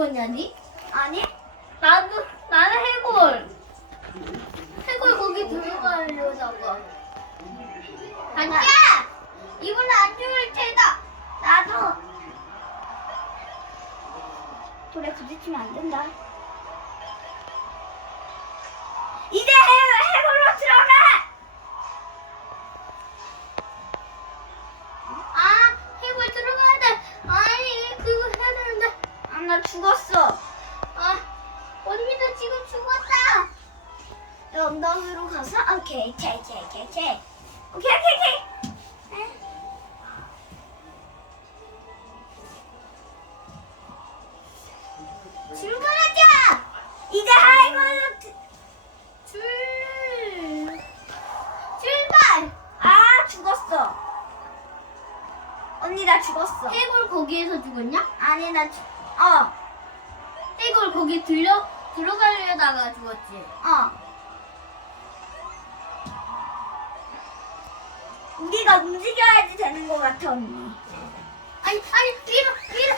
죽었냐 니? 아니? 나도 나는 해골. 해골 거기 들어가려다가. 아니야. 이번엔 안 죽을 테다. 나도. 돌에 부딪히면 안 된다. 나 죽었어. 아 언니도 지금 죽었다. 언덕으로 가서, 오케이, 오케이, 오케이, 오케이, 오케이. 오케이, 오케이, 오케이. 에? 출발하자! 이제 드- 출 출발. 아, 죽었어. 언니, 나 죽었어. 해골 거기에서 죽었냐? 아니, 나 죽, 어, 해골 거기 들려 들어가려다가 죽었지. 어. 우리가 움직여야지 되는 것 같아, 언니. 아니 아니 위로 위로